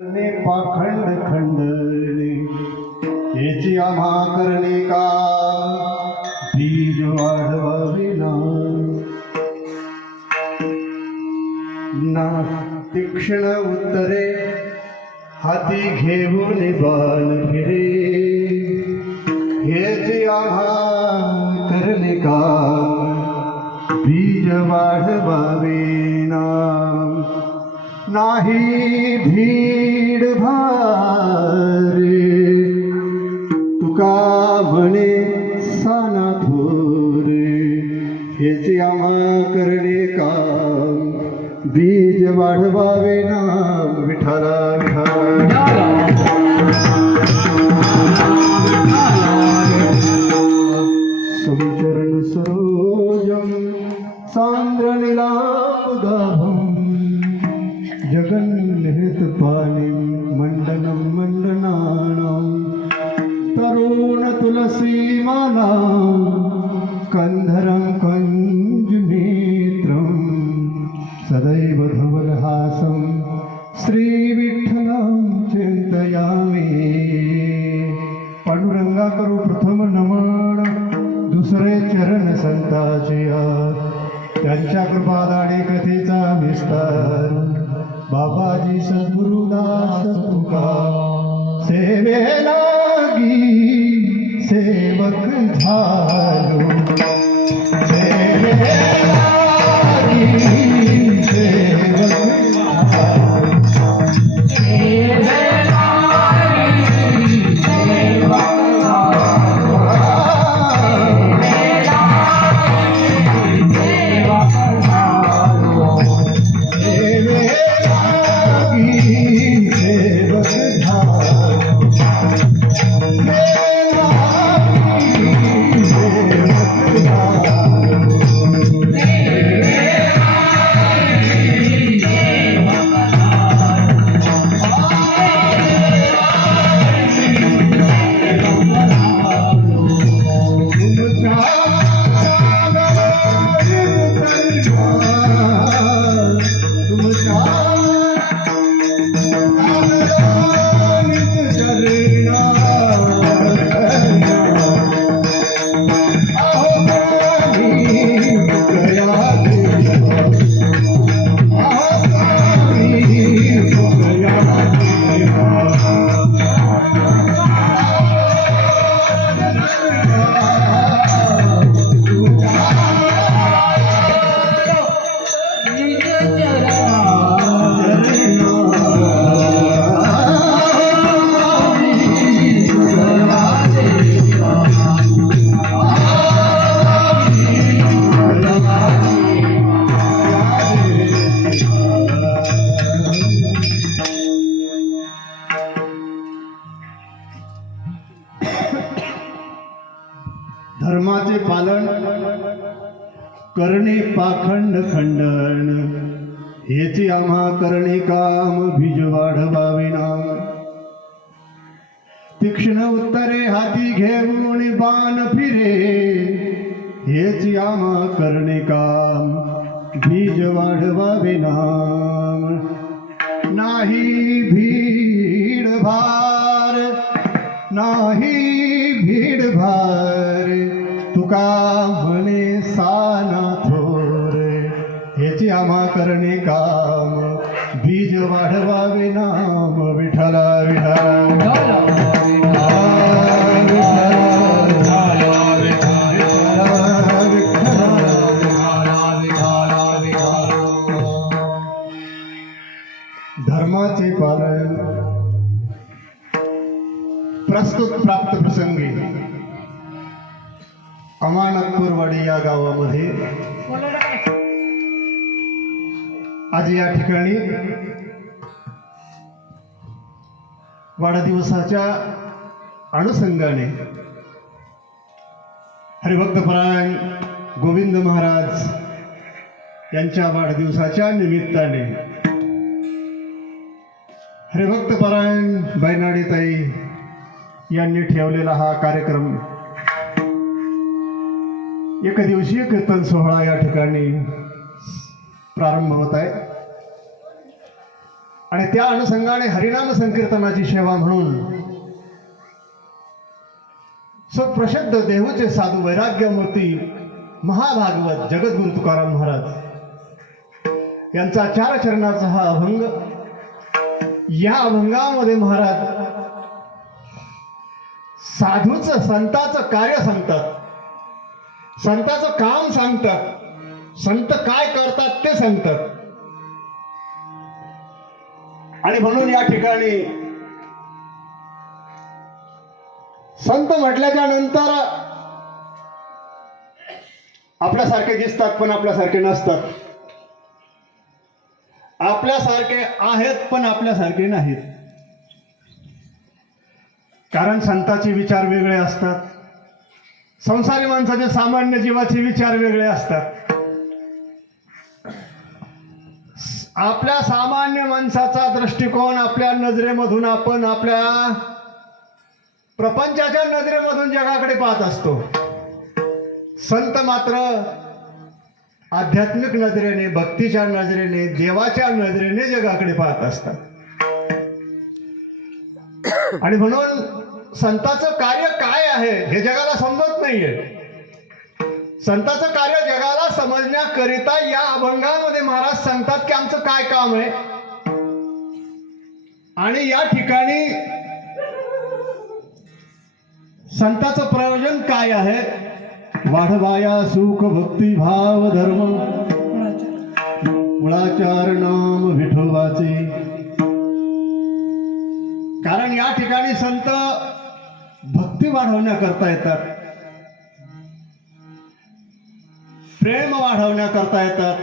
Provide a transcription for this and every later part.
करणे पाखंड खंडणे याची आम्हा करणे का बीज वाढवाविना ना तीक्ष्ण उत्तरे हाती घेऊन बाण फिरे याची आम्हा करणे का बीज वाढवाविना नाही भीड भारे तुका म्हणे साना थोरे हेचे आम्हा करणे काम बीज वाढवावे ना विठ्ठला विठ्ठला संचरण सरोजम सांद्र नीलापगाभम जगन्निहित पाणी मंडनं मंडनानं तरुण तुलसी माला कंधरं कंजुनेत्रं सदैव धवलहासं श्री विठ्ठलं चिंतयामि। पांडुरंगा करू प्रथम नमन दुसरे चरण संताचे त्यांच्या कृपादाडी कथेचा विस्तार बाबाजी सद्गुरुदास तुका सेवे लागी सेवक झालो सेवे लागी सेवक झालो सेवे लागी सेवक धर्माचे पालन करणे पाखंड खंडन हेचे आम्हा करणे काम बीज वाढवाविना तीक्ष्ण उत्तरे हाती घेऊन बाण फिरे हेचे आम्हा करणे काम बीज वाढवाविना नाही भीड भार नाही भीड भार तुका म्हणे साना थोरे हेची आम्हा करणे काम बीज वाढवावे नाम विठ्ठला विठ्ठला धर्माचे पालन प्रस्तुत प्राप्त प्रसंगी अमानतपूरवाडी या गावामध्ये आज या ठिकाणी वाढदिवसाच्या अनुषंगाने हरिभक्तपरायण गोविंद महाराज यांच्या वाढदिवसाच्या निमित्ताने हरिभक्तपरायण बैनाडीताई यांनी ठेवलेला हा कार्यक्रम एक दिवसीय कीर्तन सोहळा या ठिकाणी प्रारंभ होत आहे आणि त्या अनुषंगाने हरिनाम संकीर्तनाची सेवा म्हणून सुप्रसिद्ध देहूचे साधू वैराग्यमूर्ती महाभागवत जगद्गुरु तुकाराम महाराज यांचा 4 चरणाचा हा अभंग. या अभंगामध्ये महाराज साधूचं संताचं कार्य सांगतात, संताचं काम सांगतात, संत काय करतात ते सांगतात. आणि म्हणून या ठिकाणी संत म्हटल्याच्या नंतर आपल्यासारखे दिसतात पण आपल्यासारखे नसतात, आपल्यासारखे आहेत पण आपल्यासारखे नाहीत. कारण संतांचे विचार वेगळे असतात, संसारी माणसाचे सामान्य जीवाचे विचार वेगळे असतात. आपल्या सामान्य माणसाचा दृष्टिकोन आपल्या नजरेमधून आपण आपल्या प्रपंचाच्या नजरेमधून जगाकडे पाहत असतो. संत मात्र आध्यात्मिक नजरेने, भक्तीच्या नजरेने, देवाच्या नजरेने जगाकडे पाहत असतात. आणि म्हणून संताचं कार्य काय आहे हे जगाला समजत नाहीये. संताचं कार्य जगाला समजण्याकरिता या अभंगामध्ये महाराज सांगतात की आमचं काय काम आहे. आणि या ठिकाणी संताचं प्रयोजन काय आहे. वाढवाया सुख भक्ती भाव धर्म मुळाचार नाम विठोबाचे. कारण या ठिकाणी संत भक्ती वाढवण्याकरता येतात, प्रेम वाढवण्याकरता येतात,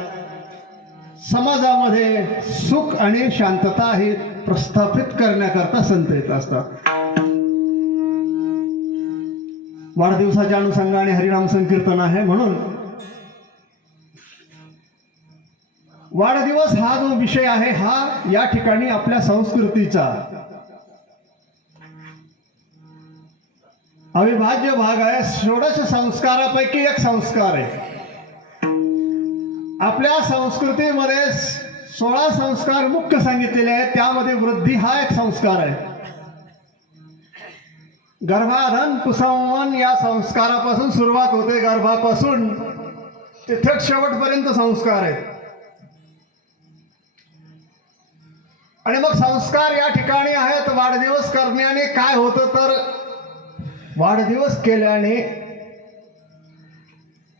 समाजामध्ये सुख आणि शांतता ही प्रस्थापित करण्याकरता संत येत असतात. वाढदिवसाच्या अनुषंगाने हरिनाम संकीर्तन आहे म्हणून वाढदिवस हा जो विषय आहे हा या ठिकाणी आपल्या संस्कृतीचा अविभाज्य भाग आहे. 16 संस्कारापैकी एक संस्कार आहे. आपल्या संस्कृतीमध्ये 16 संस्कार मुख्य सांगितलेले आहेत. त्यामध्ये वृद्धी हा एक संस्कार आहे. गर्भाधान कुसंवन या संस्कारापासून सुरुवात होते. गर्भापासून ते थेट शेवटपर्यंत संस्कार आहेत. आणि मग संस्कार या ठिकाणी आहेत. वाढदिवस करण्याने काय होतं तर वाढदिवस केल्याने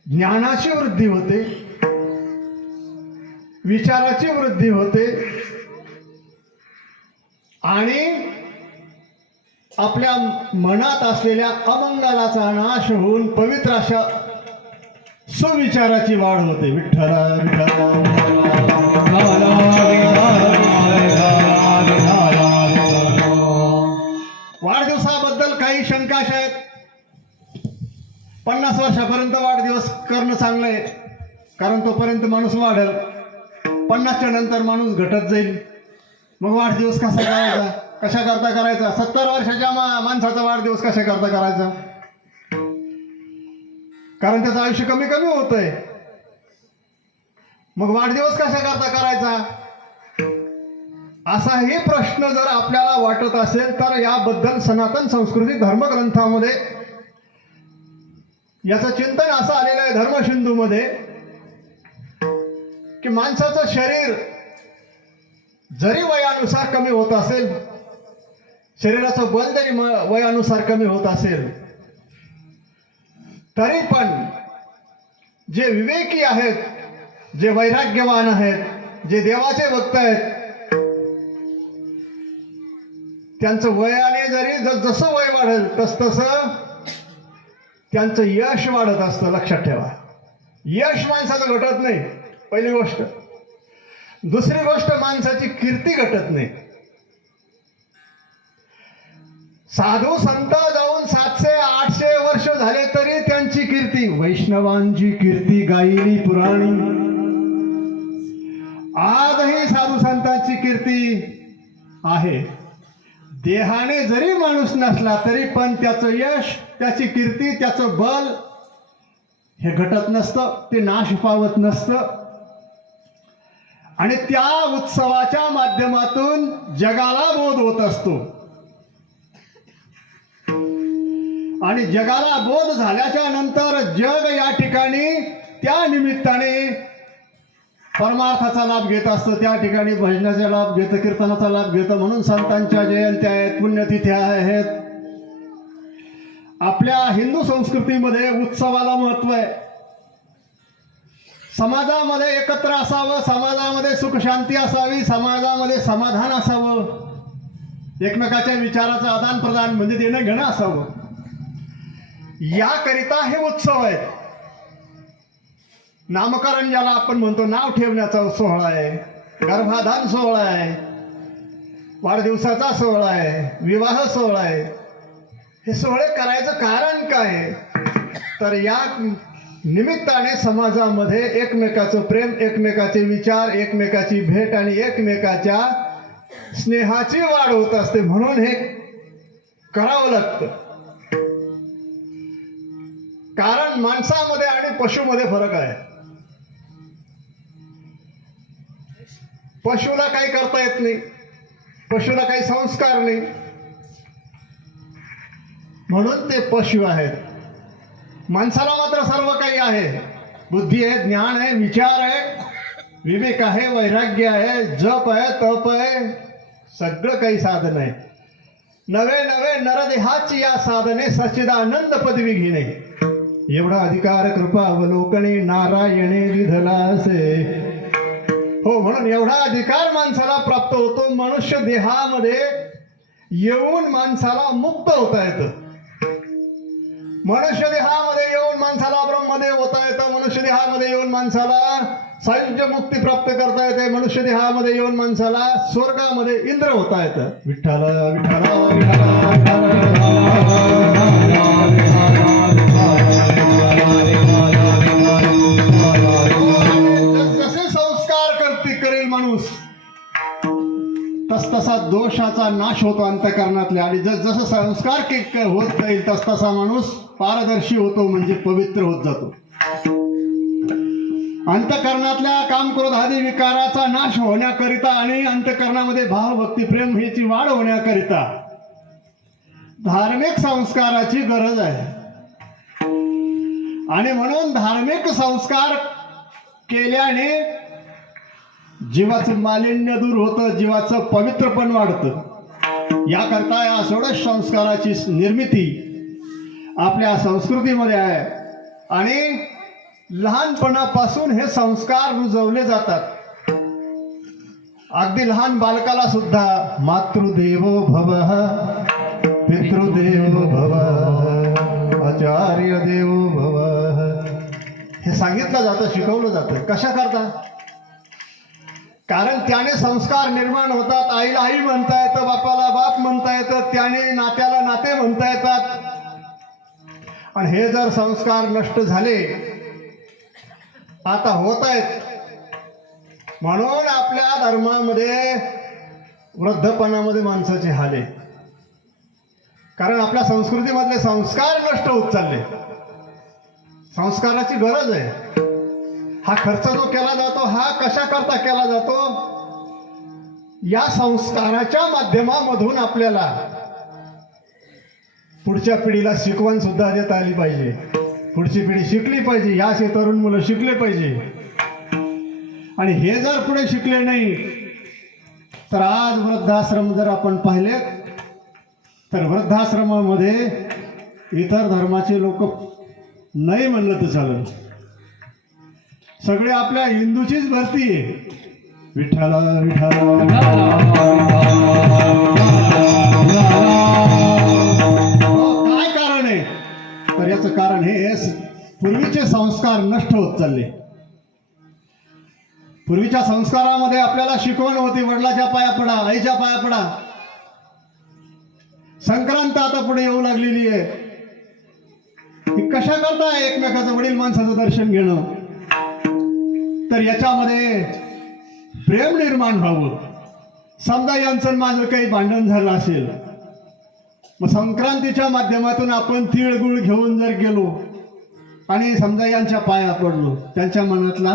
ज्ञानाची वृद्धी होते, विचाराची वृद्धी होते आणि आपल्या मनात असलेल्या अमंगलाचा नाश होऊन पवित्र अशा सुविचाराची वाढ होते. विठ्ठला विठ्ठला वाढदिवसाबद्दल काही शंका आहेत. 50 वर्षापर्यंत वाढदिवस करणं चांगलं आहे, कारण तोपर्यंत माणूस वाढेल. 50च्या नंतर माणूस घटत जाईल. मग वाढदिवस कसा करायचा, कशा करता करायचा. 70 वर्षाच्या माणसाचा वाढदिवस कशा करता करायचा, कारण त्याचं आयुष्य कमी कमी होतंय. मग वाढदिवस कशा करता करायचा असाही प्रश्न जर आपल्याला वाटत असेल तर याबद्दल सनातन संस्कृती धर्मग्रंथामध्ये याचं चिंतन असं आलेलं आहे धर्मसिंधूमध्ये की माणसाचं शरीर जरी वयानुसार कमी होत असेल, शरीराचं बल जरी वयानुसार कमी होत असेल, तरी पण जे विवेकी आहेत, जे वैराग्यवान आहेत, जे देवाचे भक्त आहेत, त्यांचं वयाने जरी जसं वय वाढेल तसं त्यांचं यश वाढत असतं. लक्षात ठेवा, यश माणसाचं घटत नाही, पहिली गोष्ट. दुसरी गोष्ट, माणसाची कीर्ती घटत नाही. साधू संत जाऊन 700-800 वर्ष झाले तरी त्यांची कीर्ती, वैष्णवांची कीर्ती गायली पुराणी. आजही साधू संतांची कीर्ती आहे. देहाने जरी माणूस नसला तरी पण त्याचं यश, त्याची कीर्ती, त्याचं बल हे घटत नसतं, ते नाश पावत नसतं. आणि त्या उत्सवाच्या माध्यमातून जगाला बोध होत असतो. आणि जगाला बोध झाल्याच्या नंतर जग या ठिकाणी त्या निमित्ताने परमार्थाचा लाभ घेत असतं. त्या ठिकाणी भजनाचा लाभ घेतं, कीर्तनाचा लाभ घेतं. म्हणून संतांच्या जयंत्या आहेत, पुण्यतिथ्या आहेत. आपल्या हिंदू संस्कृतीमध्ये उत्सवाला महत्व आहे. समाजामध्ये एकत्र असावं, समाजामध्ये सुख शांती असावी, समाजामध्ये समाधान असावं, एकमेकाच्या विचाराचं आदान प्रदान म्हणजे देणं घेणं असावं. याकरिता हे उत्सव आहेत. नामकरण ज्याला आपण म्हणतो, नाव ठेवण्याचा सोहळा आहे, गर्भाधान सोहळा आहे, वाढदिवसाचा सोहळा आहे, विवाह सोहळा आहे. हे सोहळे करायचं कारण काय? तर या निमित्ताने समाजामध्ये एकमेकाचं प्रेम, एकमेकाचे विचार, एकमेकाची भेट आणि एकमेकाच्या स्नेहाची वाढ होत असते. म्हणून हे करावं लागतं. कारण माणसामध्ये आणि पशुमध्ये फरक आहे. पशुला काही करता येत नाही, पशुला काही संस्कार नाही, म्हणून ते पशु आहेत. माणसाला मात्र सर्व काही आहे. बुद्धी आहे, ज्ञान आहे, विचार आहे, विवेक आहे, वैराग्य आहे, जप आहे, तप आहे, सगळं काही साधन आहे. नवे नवे नरदेहाची या साधने सच्चिदानंद पदवी घेणे. एवढा अधिकार कृपा अवलोकने नारायणे विधलासे. हो, म्हणून एवढा अधिकार माणसाला प्राप्त होतो. मनुष्य देहामध्ये येऊन माणसाला मुक्त होता येतं. मनुष्य देहामध्ये येऊन माणसाला ब्रह्मदेव होता येतं. मनुष्य देहामध्ये येऊन माणसाला सायुज्य मुक्ती प्राप्त करता येते. मनुष्य देहामध्ये येऊन माणसाला स्वर्गामध्ये इंद्र होता येतं. विठ्ठल जसे संस्कार करेल माणूस, तसतसा दोषाचा नाश होतो अंतःकरणातले. आणि जसं संस्कार होत जाईल तसतसा माणूस पारदर्शी होतो, म्हणजे पवित्र होत जातो. अंतःकरणातल्या काम क्रोध आदी विकाराचा नाश होण्याकरिता आणि अंतःकरणामध्ये भाव भक्ती प्रेम ह्याची वाढ होण्याकरिता धार्मिक संस्काराची गरज आहे. आणि म्हणून धार्मिक संस्कार केल्याने जीवाचं मालिन्य दूर होतं, जीवाचं पवित्रपण वाढतं. याकरता या षोडश संस्काराची निर्मिती आपल्या संस्कृतीमध्ये आहे. आणि लहानपणापासून हे संस्कार रुजवले जातात. अगदी लहान बालकाला सुद्धा मातृदेवो भवः, पितृदेवो भवः, आचार्य देवो भवः हे सांगितलं जातं, शिकवलं जातं. कशा करता? कारण त्याने संस्कार निर्माण होतात. आईला आई म्हणता येतं, बापाला बाप म्हणता येतं, त्याने नात्याला नाते म्हणता येतात. आणि हे जर संस्कार नष्ट झाले, आता होत आहेत. म्हणून आपल्या धर्मामध्ये वृद्धपणामध्ये माणसाचे हाल आहे. कारण आपल्या संस्कृतीमधले संस्कार नष्ट होत चालले. संस्काराची गरज आहे. हा खर्च जो केला जातो, हा कशा करता केला जातो? या संस्काराच्या माध्यमामधून आपल्याला पुढच्या पिढीला शिकवण सुद्धा देता आली पाहिजे. पुढची पिढी शिकली पाहिजे, याचे तरुण मुलं शिकले पाहिजे. आणि हे जर पुढे शिकले नाही तर आज वृद्धाश्रम जर आपण पाहिले तर वृद्धाश्रमामध्ये इतर धर्माचे लोक नाही म्हणलं तर चालेल, सगळे आपल्या हिंदूचीच भरती आहे. विठ्ठल विठ्ठल काय कारण आहे? तर याचं कारण हे पूर्वीचे संस्कार नष्ट होत चालले. पूर्वीच्या संस्कारामध्ये आपल्याला शिकवण होती, वडिलाच्या पाया पडा, आईच्या पाया पडा. संक्रांत आता पुढे येऊ लागलेली आहे. कशा करता एकमेकाचं वडील माणसाचं दर्शन घेणं? तर याच्यामध्ये प्रेम निर्माण व्हावं. समजा यांचं माझं काही भांडण झालं असेल, मग संक्रांतीच्या माध्यमातून आपण तिळगुळ घेऊन जर गेलो आणि समजा यांच्या पाया पडलो, त्यांच्या मनातला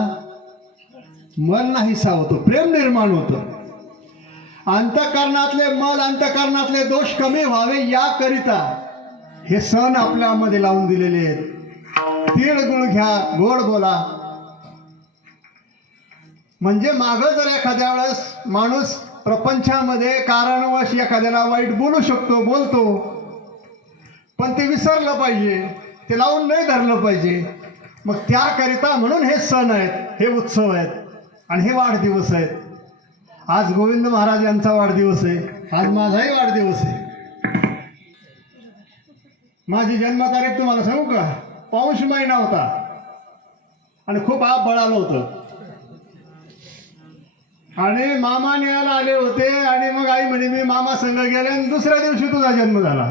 मन नाहीसा होतो, प्रेम निर्माण होतं. अंतःकरणातले मल, अंतःकरणातले दोष कमी व्हावे याकरिता हे सण आपल्यामध्ये लावून दिलेले आहेत. तीळ गुळ घ्या, गोड बोला. म्हणजे मागं जर एखाद्या वेळेस माणूस प्रपंचामध्ये कारणवश एखाद्याला वाईट बोलू शकतो, बोलतो, पण ते विसरलं पाहिजे, ते लावून नाही धरलं पाहिजे. मग त्याकरिता म्हणून हे सण आहेत, हे उत्सव आहेत आणि हे वाढदिवस आहेत. आज गोविंद महाराज यांचा वाढदिवस आहे, आज माझाही वाढदिवस आहे. माझी जन्मतारीख तुम्हाला सांगू का? पौष महिना होता आणि खूप आप बळालं होतं आणि मामा न्यायला आले होते आणि मग आई म्हणे मी मामा संग गेले आणि दुसऱ्या दिवशी तुझा जन्म झाला.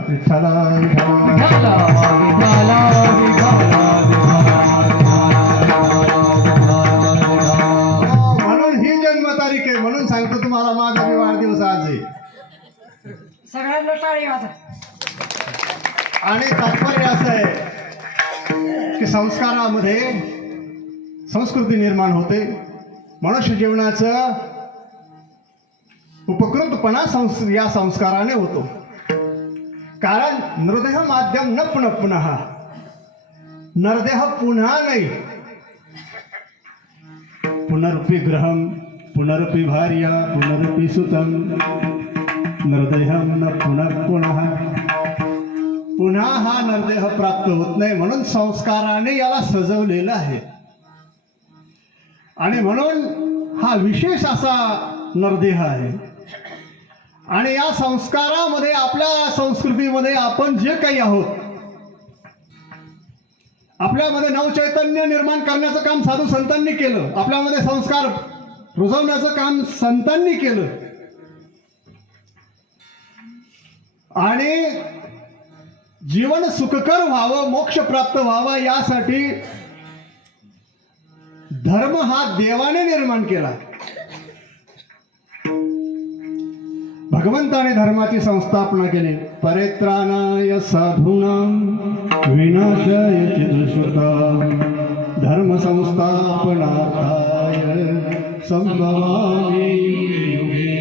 म्हणून ही जन्मतारीख आहे, म्हणून सांगतो तुम्हाला माझा मी वाढदिवस आज आहे. सगळ्यांना टाळी वाजवा. आणि तात्पर्य असं आहे की संस्कारामध्ये संस्कृती निर्माण होते. मनुष्य जीवनाचं उपकृतपणा या संस्काराने होतो. कारण नृदेह माध्यम न पुनः पुनः, नरदेह पुन्हा नाही. पुनरपि ग्रहम पुनरपि भार्या पुनरपि सुतम नरदेहम न पुनः पुनः. पुन्हा हा नरदेह प्राप्त होत नाही, म्हणून संस्काराने याला सजवलेलं आहे. आणि म्हणून हा विशेष असा नरदेह आहे. आणि या संस्कारामध्ये, आपल्या संस्कृतीमध्ये आपण जे काही आहोत, आपल्यामध्ये नवचैतन्य निर्माण करण्याचं काम साधू संतांनी केलं. आपल्यामध्ये संस्कार रुजवण्याचं काम संतांनी केलं. आणि जीवन सुखकर व्हावं, मोक्ष प्राप्त व्हावा यासाठी धर्म हा देवाने निर्माण केला. भगवंताने धर्माची संस्थापना केली. परित्राणाय साधूनां विनाशाय च दुष्कृतां धर्म संस्थापनार्थाय संभवामि युगे.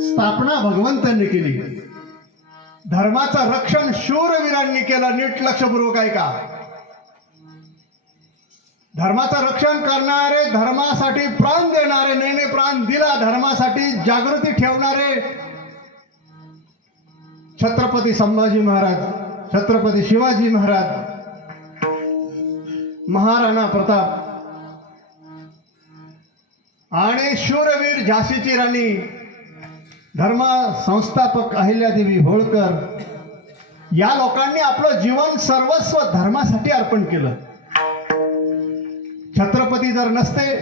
स्थापना भगवंतांनी केली. धर्माचं रक्षण शूरवीरांनी केलं. नीट लक्षपूर्वक ऐका. धर्माचं रक्षण करणारे, धर्मासाठी प्राण देणारे, नैने प्राण दिला, धर्मासाठी जागृती ठेवणारे छत्रपती संभाजी महाराज, छत्रपती शिवाजी महाराज, महाराणा प्रताप आणि शूरवीर झाशीची राणी धर्म संस्थापक अहिल्यादेवी होळकर या लोकांनी आपलं जीवन सर्वस्व धर्मासाठी अर्पण केलं. छत्रपती जर नसते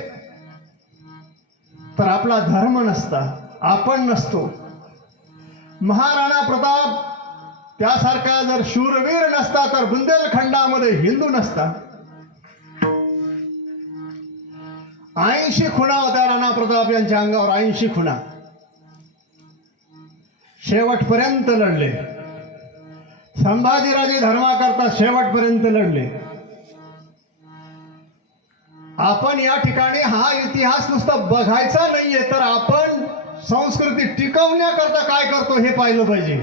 तर आपला धर्म नसता, आपण नसतो. महाराणा प्रताप त्यासारखा जर शूरवीर नसता तर बुंदेलखंडामध्ये हिंदू नसता. 80 खुणा होत्या राणा प्रताप यांच्या अंगावर, 80 खुणा. शेवटपर्यंत लढले. संभाजीराजे धर्माकरता शेवटपर्यंत लढले. आपण या ठिकाणी हा इतिहास नुसता बघायचा नाहीये, तर आपण संस्कृती टिकवण्याकरता काय करतो हे पाहिलं पाहिजे.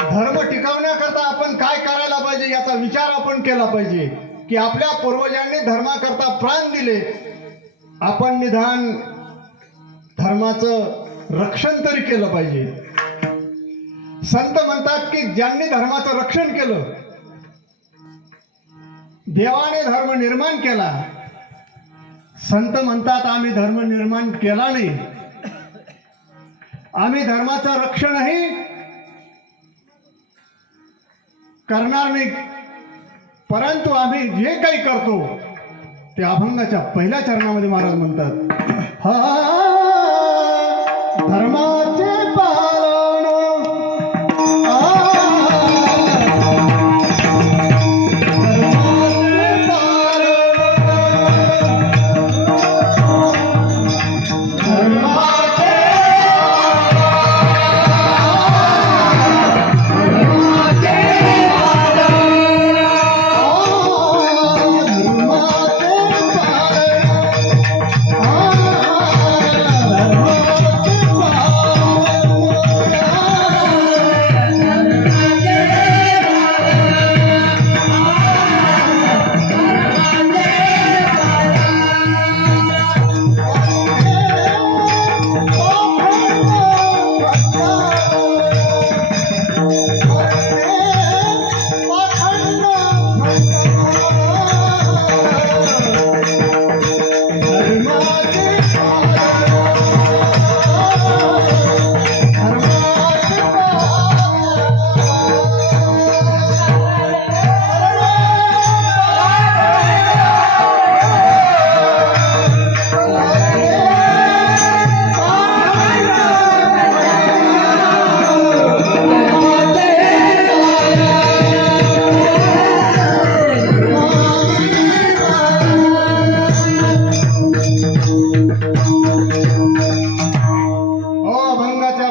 धर्म टिकवण्याकरता आपण काय करायला पाहिजे याचा विचार आपण केला पाहिजे. की आपल्या पूर्वजांनी धर्माकरता प्राण दिले, आपण निदान धर्माचं रक्षण तरी केलं पाहिजे. संत म्हणतात की ज्यांनी धर्माचं रक्षण केलं, देवाने धर्म निर्माण केला. संत म्हणतात आम्ही धर्म निर्माण केला नाही, आम्ही धर्माचं रक्षणही करणार नाही, परंतु आम्ही जे काही करतो ते अभंगाच्या पहिल्या चरणामध्ये महाराज म्हणतात, हा धर्माचे पालन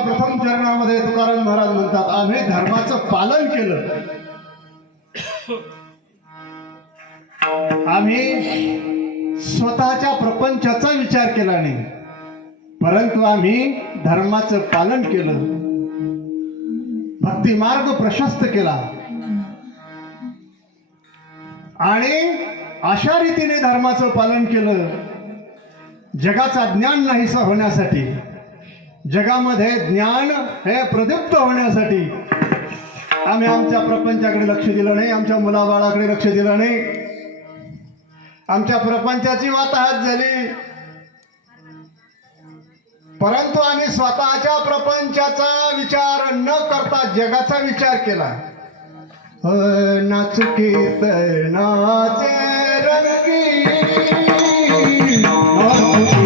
प्रथम चरणामध्ये तुकाराम महाराज म्हणतात, आम्ही धर्माचं पालन केलं. आम्ही स्वतःच्या प्रपंचाचा विचार केला नाही, परंतु आम्ही धर्माचं पालन केलं, भक्ती मार्ग प्रशस्त केला आणि अशा रीतीने धर्माचं पालन केलं. जगाचा ज्ञान नाहीसा होण्यासाठी, जगामध्ये ज्ञान हे प्रदीप्त होण्यासाठी आम्ही आमच्या प्रपंचाकडे लक्ष दिलं नाही, आमच्या मुलाबाळाकडे लक्ष दिलं नाही. आमच्या प्रपंचाची वाताहत झाली, परंतु आम्ही स्वतःच्या प्रपंचाचा विचार न करता जगाचा विचार केला. नाचू कीर्तनाचे रंगी, नाचू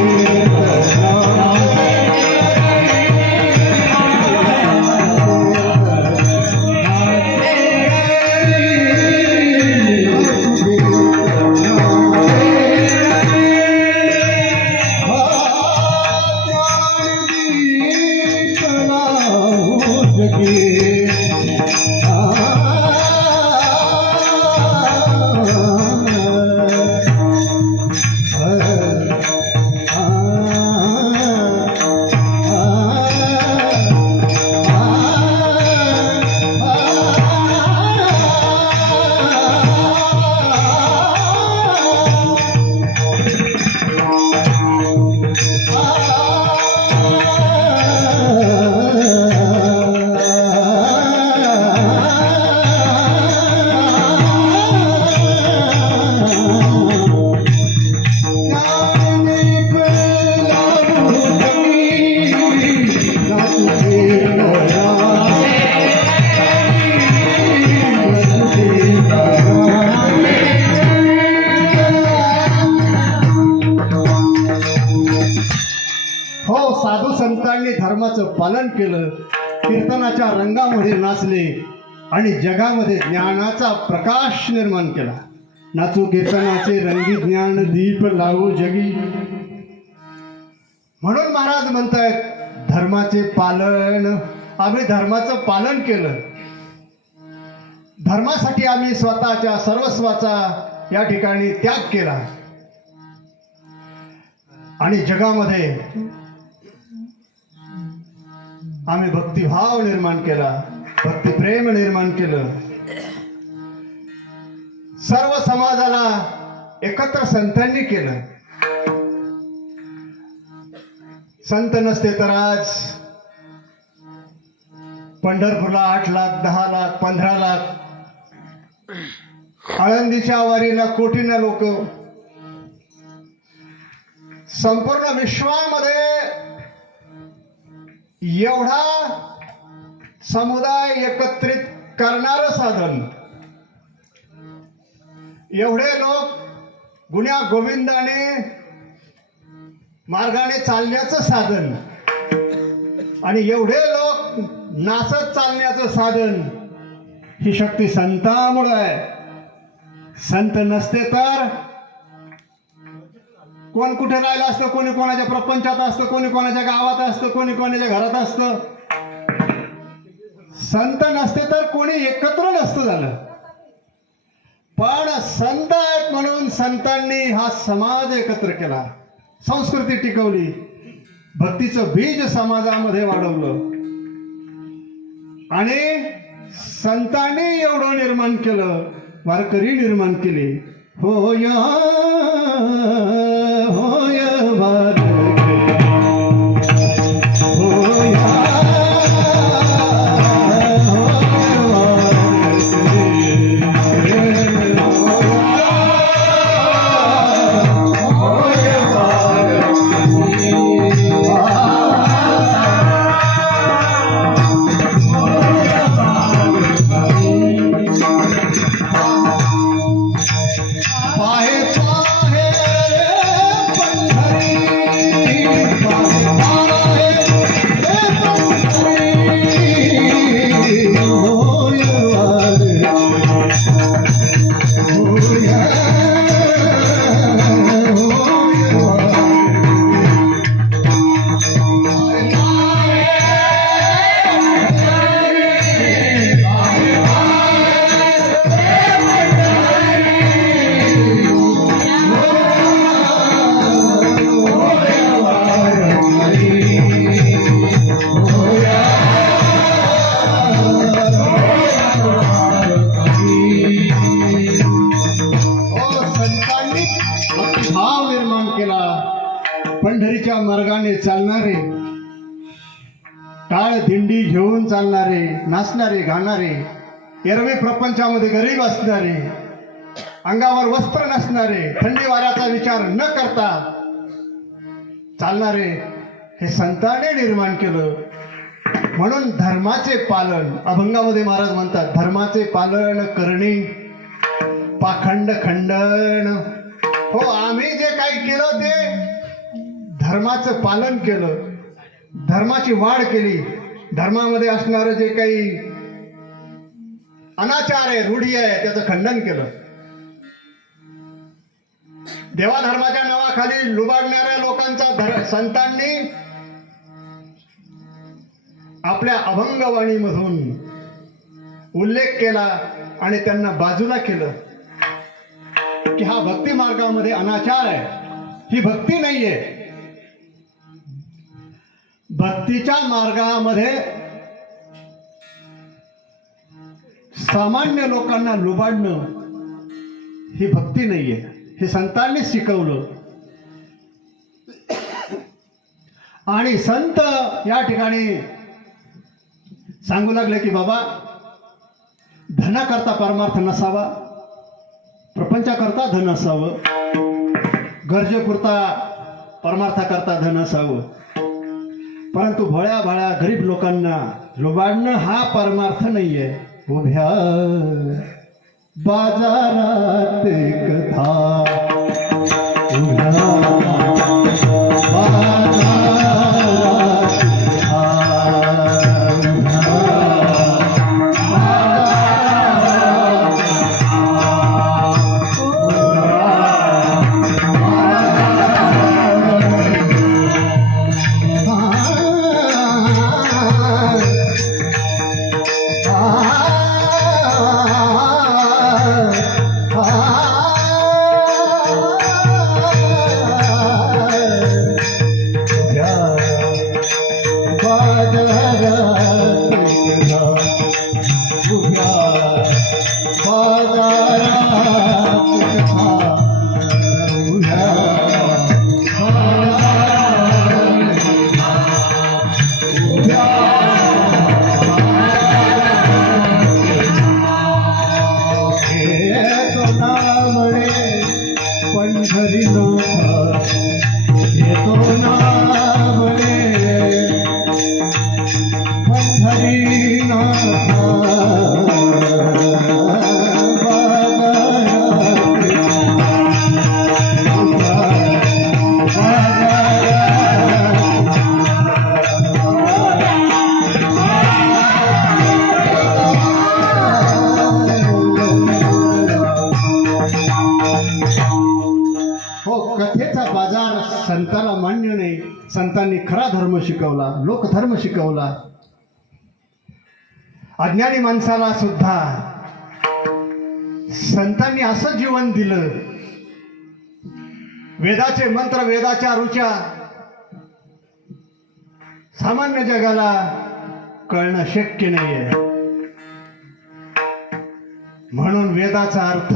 साधू संतांनी धर्माचं पालन केलं, कीर्तनाच्या रंगामध्ये नाचले आणि जगामध्ये ज्ञानाचा प्रकाश निर्माण केला. नाचू कीर्तनाचे रंगी ज्ञान दीप लावू जगी. म्हणून महाराज म्हणतायत धर्माचे पालन, आम्ही धर्माचं पालन केलं. धर्मासाठी आम्ही स्वतःच्या सर्वस्वाचा या ठिकाणी त्याग केला आणि जगामध्ये आम्ही भक्तिभाव निर्माण केला, भक्तिप्रेम निर्माण केलं. सर्व समाजाला एकत्र संतांनी केलं. संत नसते तर आज पंढरपूरला 8 लाख, 10 लाख, 15 लाख, आळंदीच्या वारीला कोटीनं लोक, संपूर्ण विश्वामध्ये एवढा समुदाय एकत्रित करणारं साधन, एवढे लोक गुण्या गोविंदाने मार्गाने चालण्याचं साधन आणि एवढे लोक नाचत चालण्याचं साधन, ही शक्ती संतांमुळे आहे. संत नसते तर कोण कुठे राहिलं असतं, कोणी कोणाच्या प्रपंचात असतं, कोणी कोणाच्या गावात असतं, कोणी कोणाच्या घरात असतं. संत नसते तर कोणी एकत्र नसतं झालं. पण संत आहेत म्हणून संतांनी हा समाज एकत्र केला, संस्कृती टिकवली, भक्तीचं बीज समाजामध्ये वाढवलं आणि संतांनी एवढं निर्माण केलं, वारकरी निर्माण केले. होय होय वारकरी, होय पाहे पाहे पंढरी टाळ दिंडी घेऊन चालणारे, नाचणारे, गाणारे, एरवी प्रपंचामध्ये गरीब असणारे, अंगावर वस्त्र नसणारे, थंडी वाऱ्याचा विचार न करता चालणारे हे संतांनी निर्माण केलं. म्हणून धर्माचे पालन, अभंगामध्ये महाराज म्हणतात, धर्माचे पालन करणे पाखंड खंडन. हो, आम्ही जे काही केलं ते धर्माचं पालन केलं, धर्माची वाढ केली. धर्मामध्ये असणारं जे काही अनाचार आहे, रूढी आहे, त्याचं खंडन केलं. देवा धर्माच्या नावाखाली लुबाडणाऱ्या लोकांचा संतांनी आपल्या अभंगवाणीमधून उल्लेख केला आणि त्यांना बाजूला केलं की हा भक्ती मार्गामध्ये अनाचार आहे, ही भक्ती नाहीये. भक्तीच्या मार्गामध्ये सामान्य लोकांना लुबाडणं ही भक्ती नाहीये, हे संतांनी शिकवलं. आणि संत या ठिकाणी सांगू लागले की बाबा, धनाकरता परमार्थ नसावा, प्रपंचाकरता धन असावं, गरजेपुरता परमार्थाकरता धन असावं, परंतु भोळ्या भाळ्या गरीब लोकांना लुबाडणं हा परमार्थ नाहीये. उभ्या बाजारात कथा, उभ्या बाजारात संतांना मान्य नाही. संतांनी खरा धर्म शिकवला, लोकधर्म शिकवला. अज्ञानी माणसाला सुद्धा संतांनी असं जीवन दिलं. वेदाचे मंत्र, वेदाच्या ऋचा सामान्य जगाला कळणं शक्य नाहीये. म्हणून वेदाचा अर्थ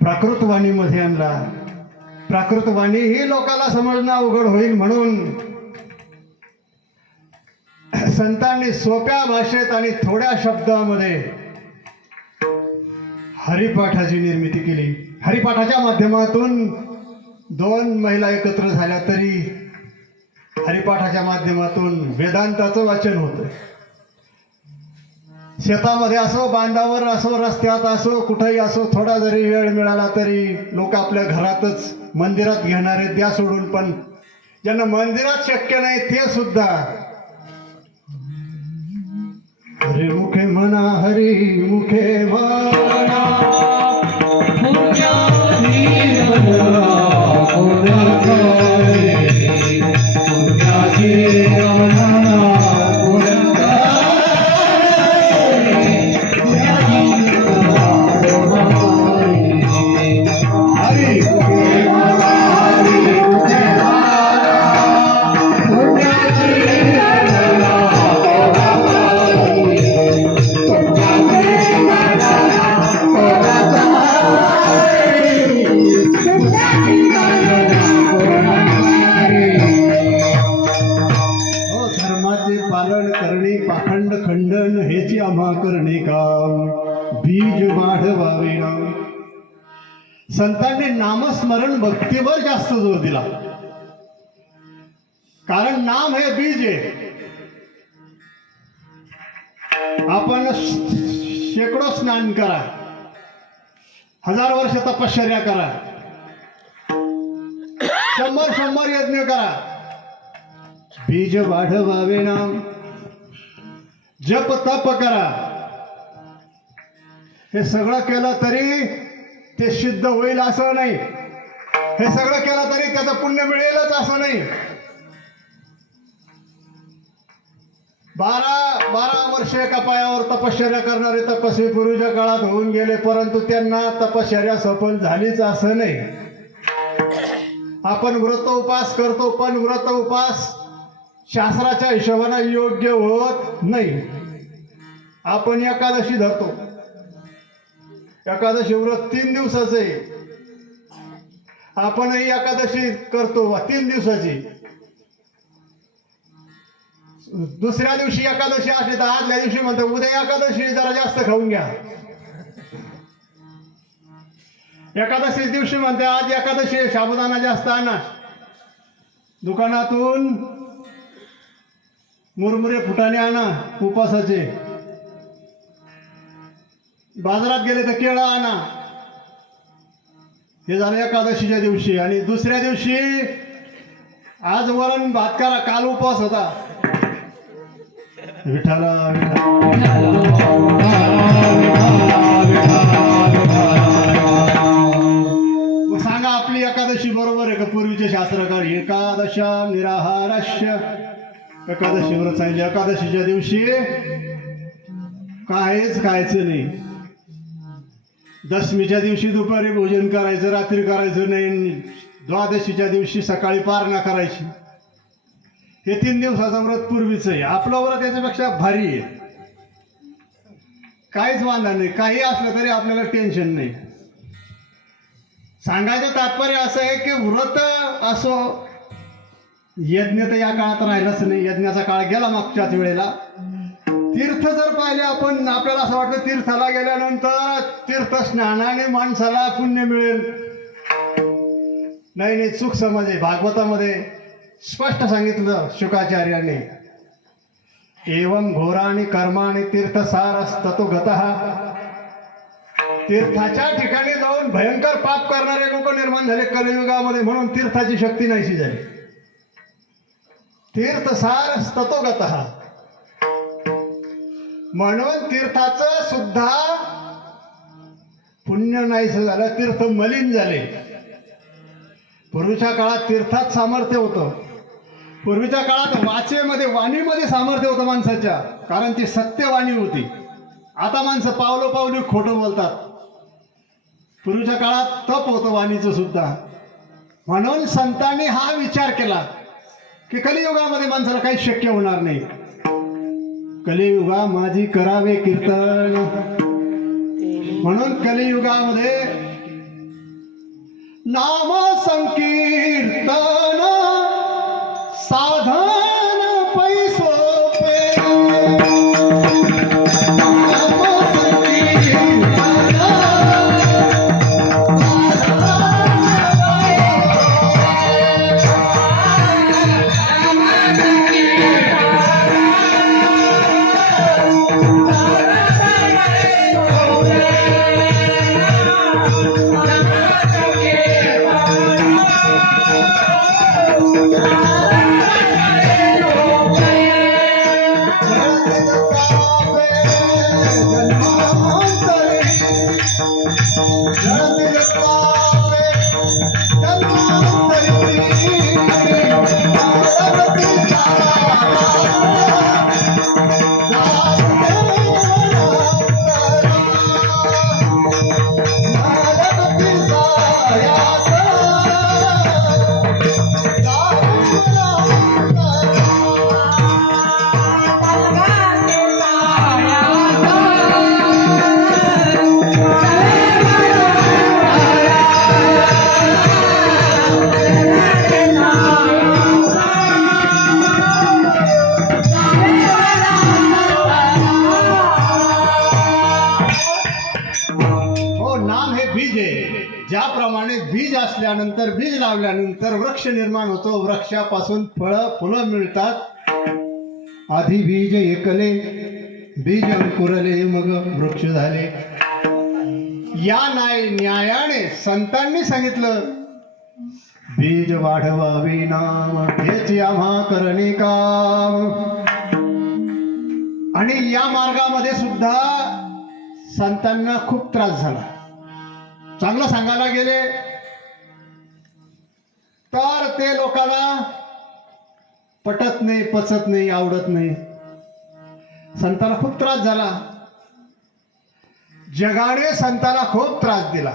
प्राकृतवाणीमध्ये आणला. प्राकृतवाणी ही लोकांना समजणं अवघड होईल म्हणून संतांनी सोप्या भाषेत आणि थोड्या शब्दामध्ये हरिपाठाची निर्मिती केली. हरिपाठाच्या माध्यमातून दोन महिला एकत्र झाल्या तरी हरिपाठाच्या माध्यमातून वेदांताचं वाचन होतं. शेतामध्ये असो, बांधावर असो, रस्त्यात असो, कुठेही असो, थोडा जरी वेळ मिळाला तरी लोक आपल्या घरातच मंदिरात घेणारे त्या सोडून, पण ज्यांना मंदिरात शक्य नाही ते सुद्धा हरिमुखे म्हणा, हरिमुखे म्हणा, पालन करणे पाखंड खंडन हेची आम्हा करणे काम बीज वाढवावे नाम. संतांनी नामस्मरण भक्तीवर जास्त जोर दिला, कारण नाम हे बीज आहे. आपण शेकडो स्नान करा, 1000 वर्ष तपश्चर्या करा, 100 यज्ञ करा, बीज वाढवावे नाम. जप तप करा, हे सगळं केलं तरी ते सिद्ध होईल असं नाही. हे सगळं केलं तरी त्याचं पुण्य मिळेलच असं नाही. 12 वर्ष एका पायावर तपश्चर्या करणारे तपस्वी पूर्वीच्या काळात होऊन गेले, परंतु त्यांना तपश्चर्या सफल झालीच असं नाही. आपण व्रत उपास करतो, पण व्रत उपास शास्त्राच्या हिशोबाने योग्य होत नाही. आपण एकादशी धरतो, एकादशी व्रत 3 दिवसाचं आहे. आपणही एकादशी करतो 3 दिवसाची. दुसऱ्या दिवशी एकादशी असली तर आदल्या दिवशी म्हणतो उद्या एकादशी, जरा जास्त खाऊन घ्या. एकादशी दिवशी म्हणते आज एकादशी, साबुदाणा जास्त आणा. दुकानातून मुरमुरे फुटाणे आणा उपासाचे. बाजारात गेले तर केळं आणा. हे झालं एकादशीच्या दिवशी. आणि दुसऱ्या दिवशी आज वरण भात करा, काल उपवास होता. विठाला सांगा आपली एकादशी बरोबर आहे का? पूर्वीचे शास्त्रकार एकादशा निराहारस्य एकादशी व्रत सांगितले. एकादशीच्या दिवशी काहीच खायचं नाही. दशमीच्या दिवशी दुपारी भोजन करायचं, रात्री करायचं नाही. द्वादशीच्या दिवशी सकाळी पारणा करायची. हे 3 दिवसाचं व्रत पूर्वीचं आहे. आपलं व्रत याच्यापेक्षा भारी आहे. काहीच वांधा नाही, काही असलं तरी आपल्याला टेन्शन नाही. सांगायचं तात्पर्य असं आहे की व्रत असो, यज्ञ तर या काळात राहिलाच नाही. यज्ञाचा काळ गेला मागच्याच वेळेला. तीर्थ जर पाहिले आपण, आपल्याला असं वाटतं तीर्थाला गेल्यानंतर तीर्थस्नानाने माणसाला पुण्य मिळेल. नाही, चूक समज आहे. भागवतामध्ये स्पष्ट सांगितलं शुकाचार्याने, एवं घोराणी कर्माणी तीर्थसारस्ततो गतः. तीर्थाच्या ठिकाणी जाऊन भयंकर पाप करणारे लोक निर्माण झाले कलियुगामध्ये, म्हणून तीर्थाची शक्ती नाहीशी झाली. तीर्थसारस्ततो गतः म्हणून तीर्थाचं सुद्धा पुण्य नाहीसं झालं, तीर्थ मलिन झाले. पूर्वीच्या काळात तीर्थात सामर्थ्य होतं. पूर्वीच्या काळात वाचेमध्ये, वाणीमध्ये सामर्थ्य होतं माणसाच्या, कारण ती सत्यवाणी होती. आता माणसं पावलोपावली खोटं बोलतात. पूर्वीच्या काळात तप होतं वाणीचं सुद्धा. म्हणून संतांनी हा विचार केला की कलियुगामध्ये माणसाला काही शक्य होणार नाही. कलियुगा माझी करावे कीर्तन. म्हणून कलियुगामध्ये नाम संकीर्तन साधन पैसोपे. नाम संकीर्तन असल्यानंतर बीज लावल्यानंतर वृक्ष निर्माण होतो. वृक्षापासून फळं फुलं मिळतात. आधी बीज एकले, बीज अंकुरले, मग वृक्ष झाले. या न्यायाने संतांनी सांगितलं, बीज वाढवावे नाम हेच आम्हा करणे काम. आणि या मार्गामध्ये सुद्धा संतांना खूप त्रास झाला. चांगलं सांगायला गेले तर ते लोकांना पटत नाही, पचत नाही, आवडत नाही. संतांना खूप त्रास झाला. जगाने संतांना खूप त्रास दिला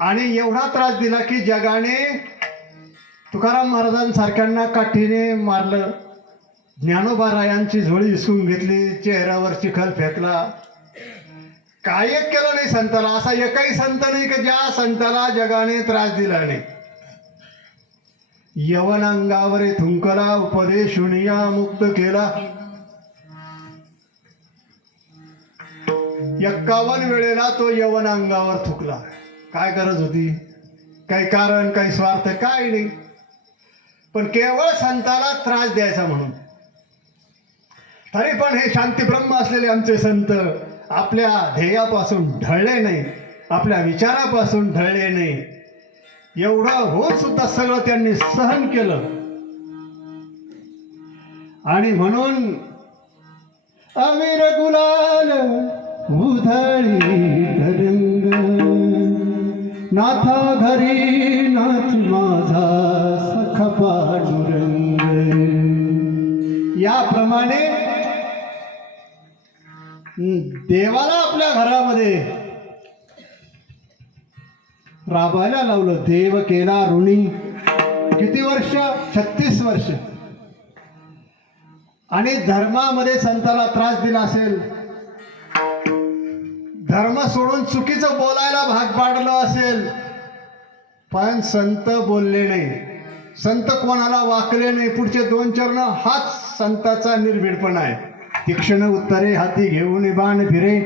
आणि एवढा त्रास दिला की जगाने तुकाराम महाराजांसारख्यांना काठीने मारलं. ज्ञानोबा रायांची झोळी हिसकून घेतली, चेहऱ्यावर चिखल फेकला. काय केलं नाही संताला. असा एकही संत नाही की ज्या संताला जगाने त्रास दिला नाही. यवन अंगावर थुंकला, उपदेशुनिया मुक्त केला. 51 वेळेला तो यवन अंगावर थुकला. काय गरज होती? काही कारण, काही स्वार्थ, काय नाही. पण केवळ संताला त्रास द्यायचा म्हणून. तरी पण हे शांतीब्रह्म असलेले आमचे संत आपल्या ध्येयापासून ढळले नाही, आपल्या विचारापासून ढळले नाही. एवढं होत सुद्धा सगळं त्यांनी सहन केलं. आणि म्हणून अवीर गुलाल उधळी तरंग, नाथा घरी नाच माझा सखा पांडुरंग. याप्रमाणे देवाला आपल्या घरामध्ये राबायला लावलं. देव केला ऋणी. किती वर्ष? 36 वर्ष. आणि धर्मामध्ये संताला त्रास दिला असेल, धर्म सोडून चुकीचं बोलायला भाग पाडलं असेल, पण संत बोलले नाही. संत कोणाला वाकले नाही. पुढचे 2 चरण हाच संताचा निर्भीडपणा आहे. तीक्ष्ण उत्तरे हाती घेऊन बाण फिरे.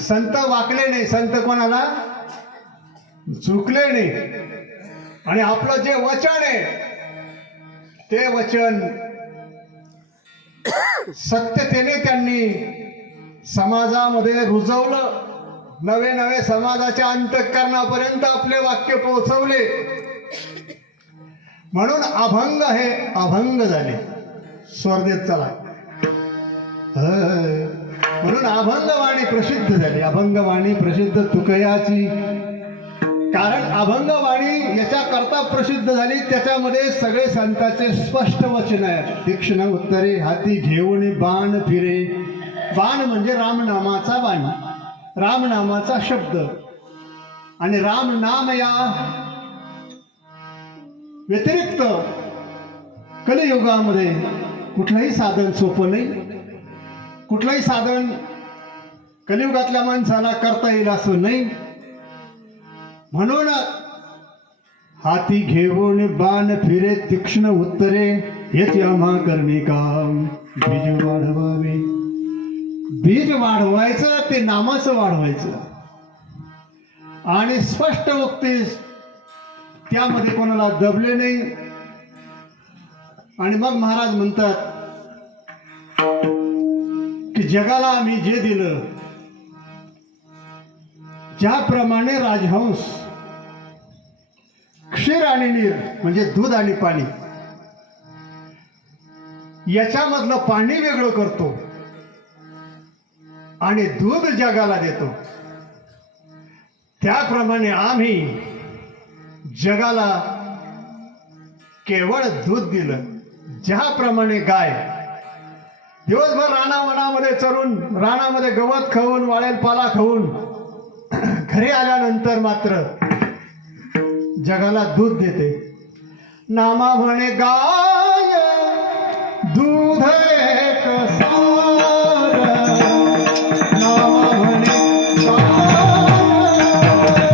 संत वाकले नाही, संत कोणाला चुकले नाही. आणि आपलं जे वचन आहे ते वचन सत्यतेने त्यांनी समाजामध्ये रुजवलं. नवे नवे समाजाच्या अंतःकरणापर्यंत आपले वाक्य पोहोचवले. म्हणून अभंग हे अभंग झाले. स्वर्गेत चला. म्हणून अभंगवाणी प्रसिद्ध झाली. अभंगवाणी प्रसिद्ध तुकयाची. कारण अभंगवाणी याच्या करता प्रसिद्ध झाली, त्याच्यामध्ये सगळे संतांचे स्पष्ट वचन आहे. तीक्ष्ण उत्तरे हाती घेऊन बाण फिरे. बाण म्हणजे रामनामाचा बाण, रामनामाचा शब्द. आणि रामनाम या व्यतिरिक्त कलियुगामध्ये कुठलंही साधन सोपं नाही. कुठलंही साधन कलियुगातल्या माणसाला करता येईल असं नाही. म्हणून हाती घेऊन बाण फिरे, तीक्ष्ण उत्तरे हेच आम्हा करणे काम. बीज वाढवावे. बीज वाढवायचं ते नामाचं वाढवायचं. आणि स्पष्ट वक्ते त्यामध्ये कोणाला दबले नाही. आणि मग महाराज म्हणतात की जगाला आम्ही जे दिलं, ज्याप्रमाणे राजहंस क्षीर आणि नीर म्हणजे दूध आणि पाणी याच्यामधलं पाणी वेगळं करतो आणि दूध जगाला देतो, त्याप्रमाणे आम्ही जगाला केवळ दूध दिलं. ज्याप्रमाणे गाय दिवसभर रानावनामध्ये चरून, रानामध्ये गवत खाऊन, वाळेल पाला खाऊन घरी आल्यानंतर मात्र जगाला दूध देते. नामा म्हणे गाय दूध एक सार. नामा म्हणे गाय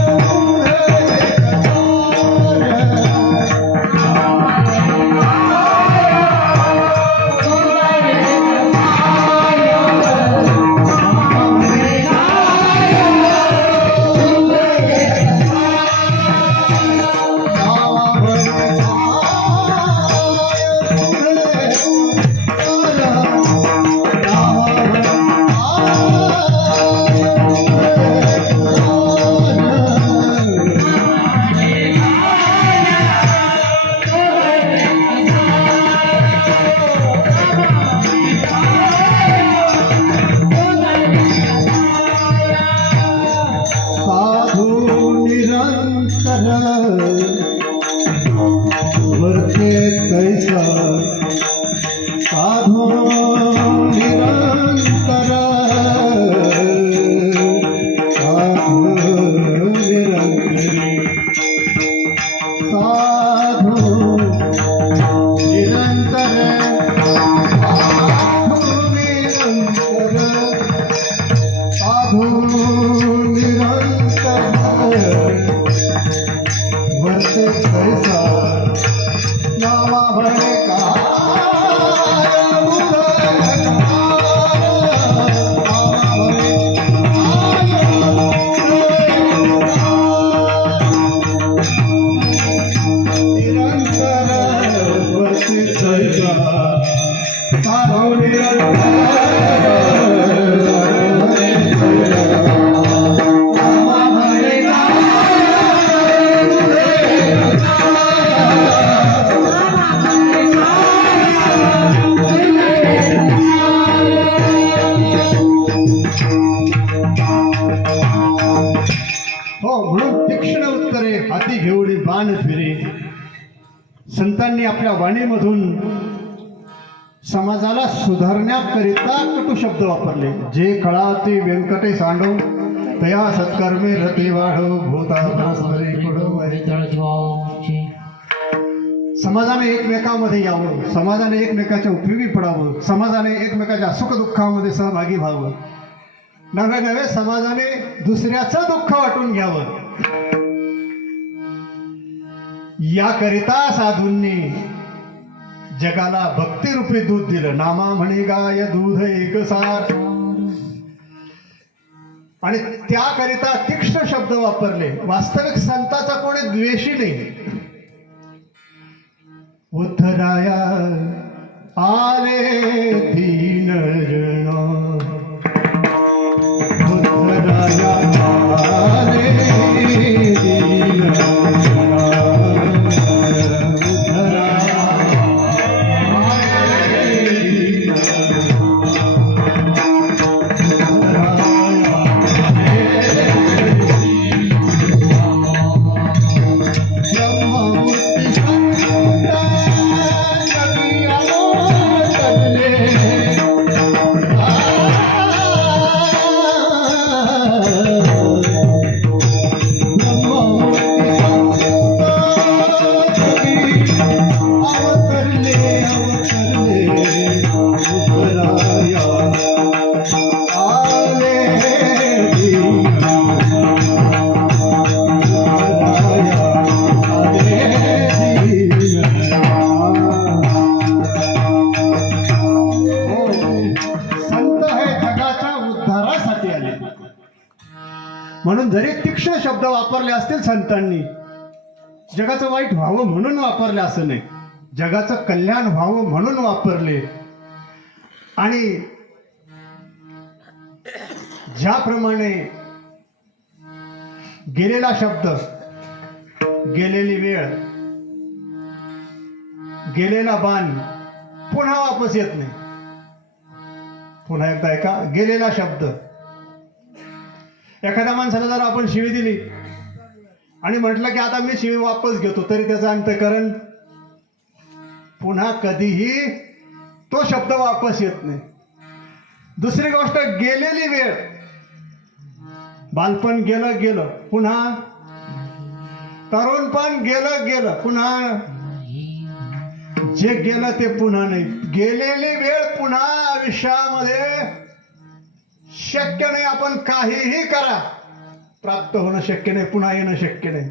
दूध एक सार. कैसा साधो निरंतर साधो निरंतर साधो निरंतर साधो निरंतर वर्ते कैसा नामा भरे हो म्हणून तीक्ष्ण उत्तरे हाती घेऊन बाण फिरे. संतांनी आपल्या वाणीमधून समाजाला सुधारण्याकरिता कटू शब्द वापरले. जे कळा ते व्यंकटे सांडो तया सत्कर्मे रते वाढो भूता परस्परे कडो. समाजाने एकमेकांमध्ये यावं, समाजाने एकमेकाच्या उपयोगी पडावं, समाजाने एकमेकाच्या सुखदुःखामध्ये सहभागी व्हावं, नव्हे नव्हे समाजाने दुसऱ्याचं दुःख वाटून घ्यावं. याकरिता साधूंनी जगाला भक्तिरूपी दूध दिलं. नामा म्हणे गाय दूध एकसार. आणि त्याकरिता तीक्ष्ण शब्द वापरले. वास्तविक संताचा कोणी द्वेषी नाही. उद्धराया आले दीन जन, उद्धराया आले दीन जन, उद्धराया आले दीन म्हणून जरी तीक्ष्ण शब्द वापरले असतील संतांनी, जगाचं वाईट व्हावं म्हणून वापरले असं नाही, जगाचं कल्याण व्हावं म्हणून वापरले. आणि ज्याप्रमाणे गेलेला शब्द, गेलेली वेळ, गेलेला बाण पुन्हा वापस येत नाही. पुन्हा एकदा ऐका, गेलेला शब्द. एखाद्या माणसाला जर आपण शिवी दिली आणि म्हटलं की आता मी शिवी वापस घेतो, तरी त्याचं अंतःकरण पुन्हा कधीही तो शब्द वापस येत नाही. दुसरी गोष्ट, गेलेली वेळ. बालपण गेलं गेलं पुन्हा, तरुणपण गेलं गेलं पुन्हा, जे गेलं ते पुन्हा नाही. गेलेली वेळ पुन्हा आयुष्यामध्ये शक्य नाही. आपण काहीही करा, प्राप्त होणं शक्य नाही, पुन्हा येणं शक्य नाही.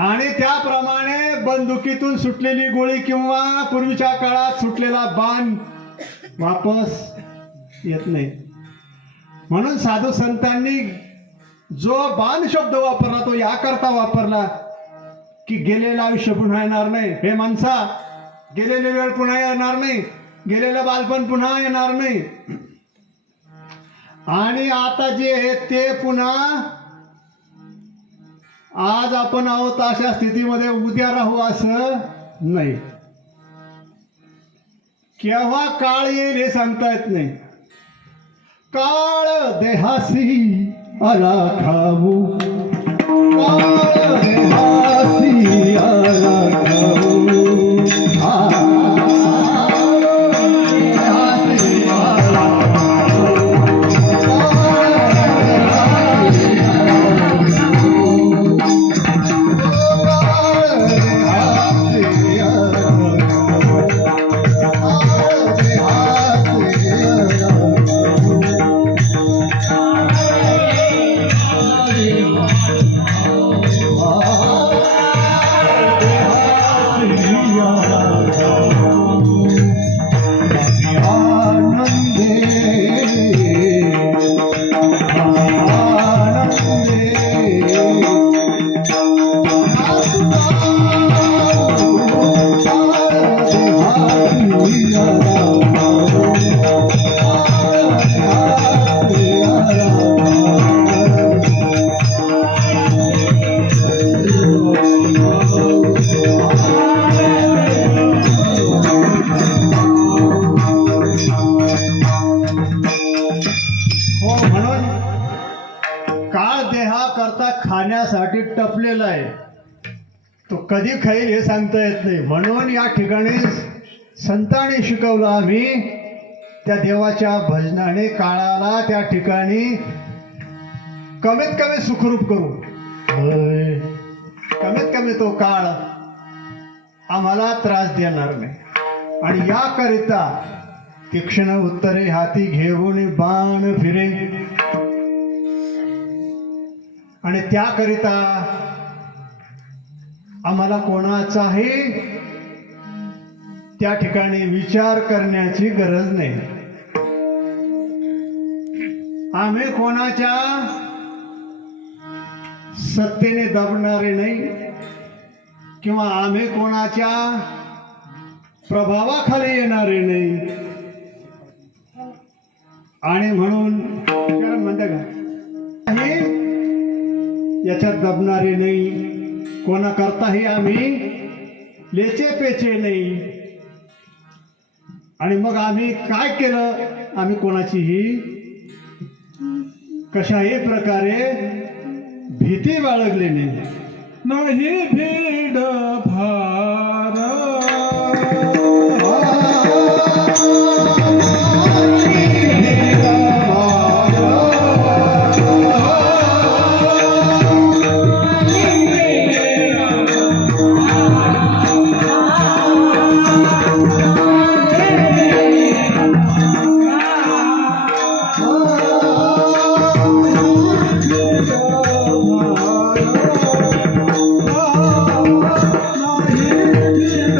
आणि त्याप्रमाणे बंदुकीतून सुटलेली गोळी किंवा पूर्वीच्या काळात सुटलेला बाण वापस येत नाही. म्हणून साधू संतांनी जो बाण शब्द वापरला तो याकरता वापरला की गेलेलं आयुष्य पुन्हा येणार नाही. हे माणसा, गेलेली वेळ पुन्हा येणार नाही, गेलेलं बालपण पुन्हा येणार नाही. आणि आता जे आहे ते पुन्हा, आज आपण आहोत अशा स्थितीमध्ये उद्या राहू असं नाही. केव्हा काळ येईल हे सांगता येत नाही. काळ देहासी आला खाऊ, काळ देहासी आला खाऊ. हो, म्हणून काळ देहाकरता खाण्यासाठी टपलेला आहे. तो कधी खाईल हे सांगता येत नाही. म्हणून या ठिकाणी संतांनी शिकवलं आम्ही त्या देवाच्या भजनाने काळाला त्या ठिकाणी कमीत कमी सुखरूप करू. होय, कमीत कमी तो काळ आम्हाला त्रास देणार नाही. आणि याकरिता तीक्ष्ण उत्तरे हाती घेऊन बाण फिरे. आणि त्याकरिता आम्हाला कोणाचाही त्या ठिकाणी विचार करण्याची गरज नाही. आम्ही कोणाच्या सत्तेने दबणारे नाही किंवा आम्ही कोणाच्या प्रभावाखाली येणारे नाही. आणि म्हणून म्हणते का हे याच्यात दबणारे नाही. कोणाकरताही आम्ही लेचे पेचे नाही. आणि मग आम्ही काय केलं, आम्ही कोणाचीही कशाही प्रकारे भीती बाळगली नाही. नाही भीड भार नाही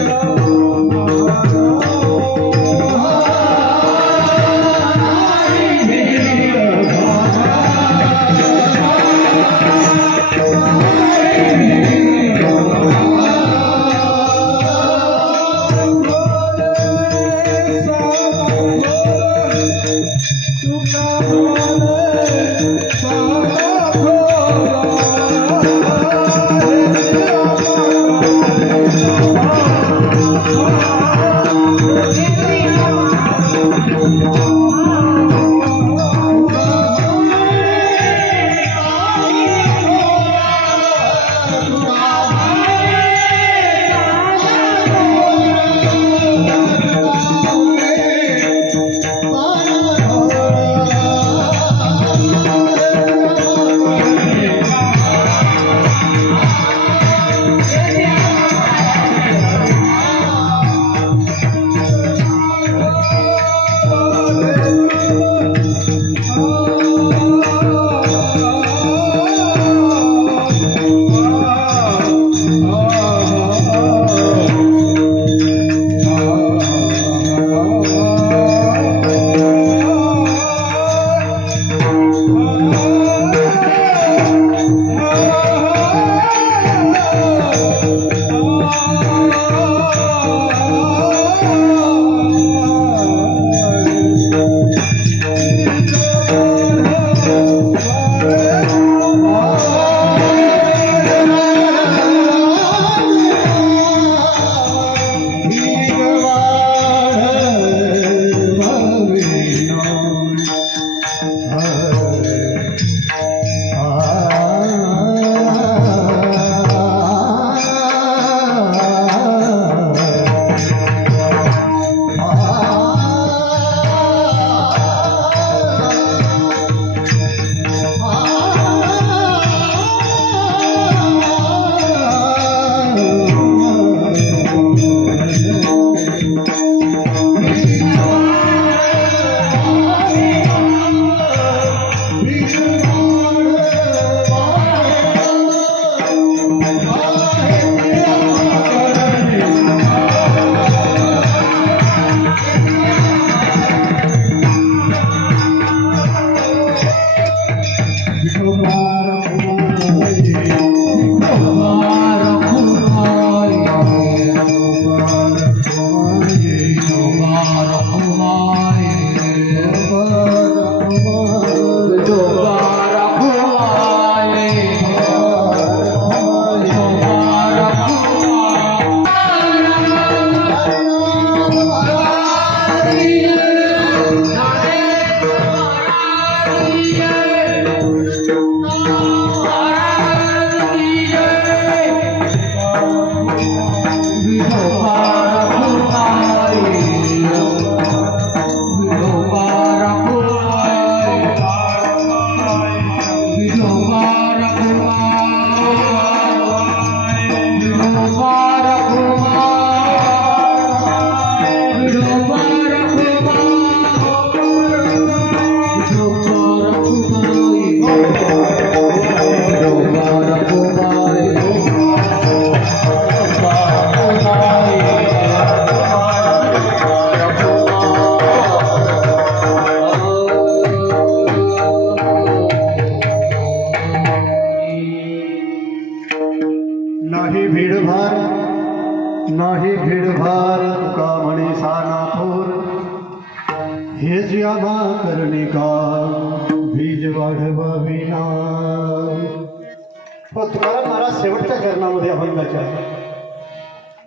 नाही भीडभार नाही भीडभार तुका म्हणे साना थोर हे जी आम्हा करणे का बीज वाढविना. पण तुकाराम महाराज शेवटच्या चरणामध्ये अभंगाच्या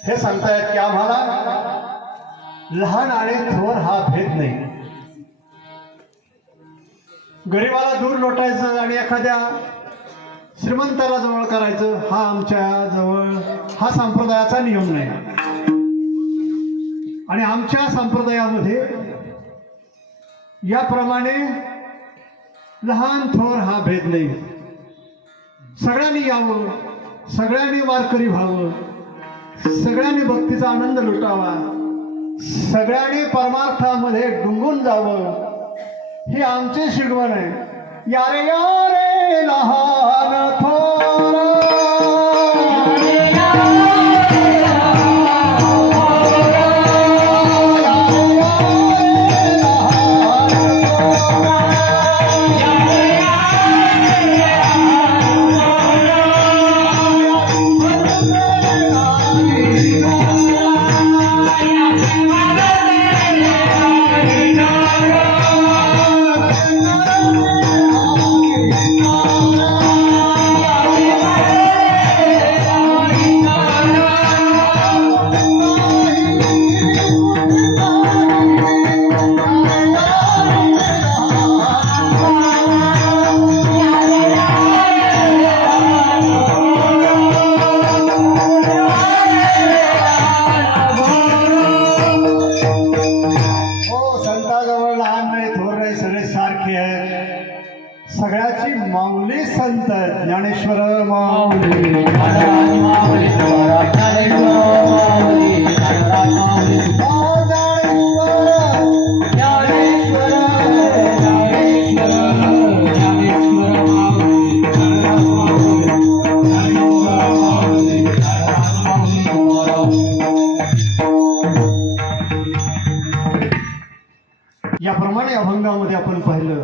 हे सांगतायत की आम्हाला लहान आणि थोर हा भेद नाही. गरीबाला दूर लोटायचं आणि एखाद्या श्रीमंताला जवळ करायचं हा आमच्या जवळ हा संप्रदायाचा नियम नाही. आणि आमच्या संप्रदायामध्ये याप्रमाणे लहान थोर हा भेद नाही. सगळ्यांनी यावं, सगळ्यांनी वारकरी व्हावं, सगळ्यांनी भक्तीचा आनंद लुटावा, सगळ्यांनी परमार्थामध्ये डुंबून जावं हे आमचे शिकवण आहे. यारे यारे लहान थोर सगळ्याची माऊली संत ज्ञानेश्वर माऊली. याप्रमाणे अभंगामध्ये आपण पाहिलं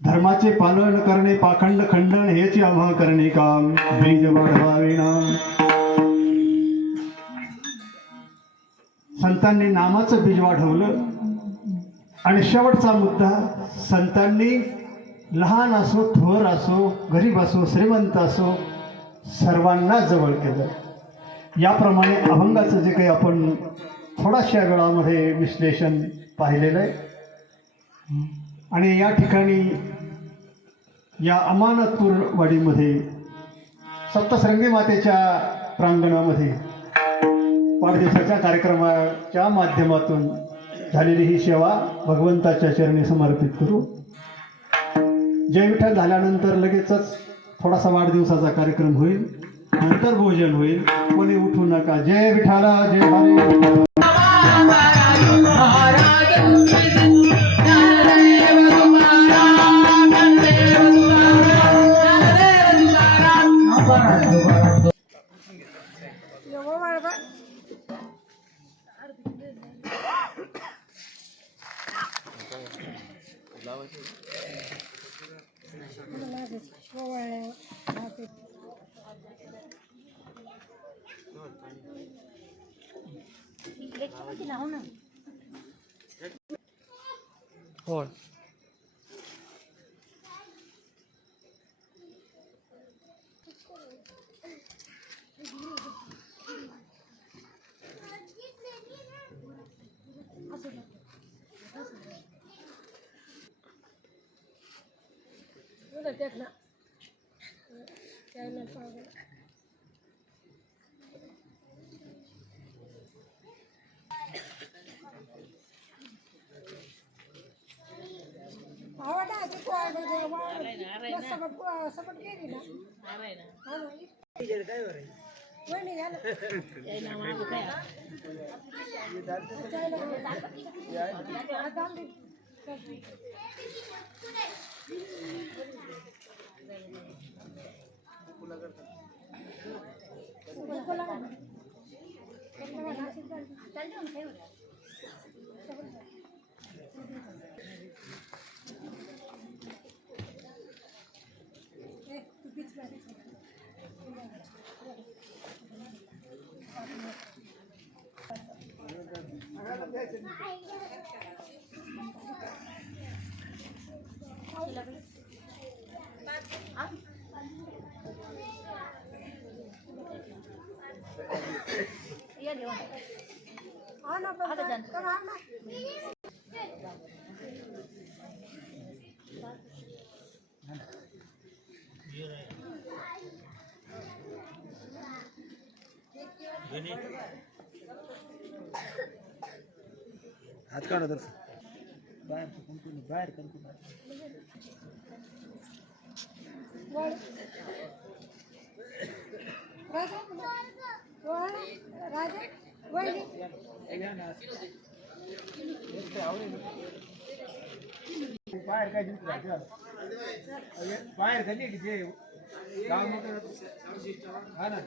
धर्माचे पालन करणे पाखंड खंडन हेच आम्हा करणे काम बीज वाढवाविना. संतांनी नामाचं बीज वाढवलं आणि शेवटचा मुद्दा संतांनी लहान असो थोर असो गरीब असो श्रीमंत असो सर्वांना जवळ केलं. याप्रमाणे अभंगाचं जे काही आपण थोड्याशा वेळामध्ये विश्लेषण पाहिलेलं आहे. आणि या ठिकाणी या अमानतपूर वाडीमध्ये सप्तशृंगी मातेच्या प्रांगणामध्ये वाढदिवसाच्या कार्यक्रमाच्या माध्यमातून झालेली ही सेवा भगवंताच्या चरणी समर्पित करू. जय विठ्ठल झाल्यानंतर लगेचच थोडासा वाढदिवसाचा कार्यक्रम होईल, नंतर भोजन होईल. कोणी उठू नका. जय विठ्ठला जय हरी. हो सपट गेली ना हा ना. वहिनी घ्या ना. हा ना पण तर हा ना. हात काढा तर बाहेर बाहेर राजा वहिनी बाहेर काय बाहेर खाली जे गाव मोठं हा ना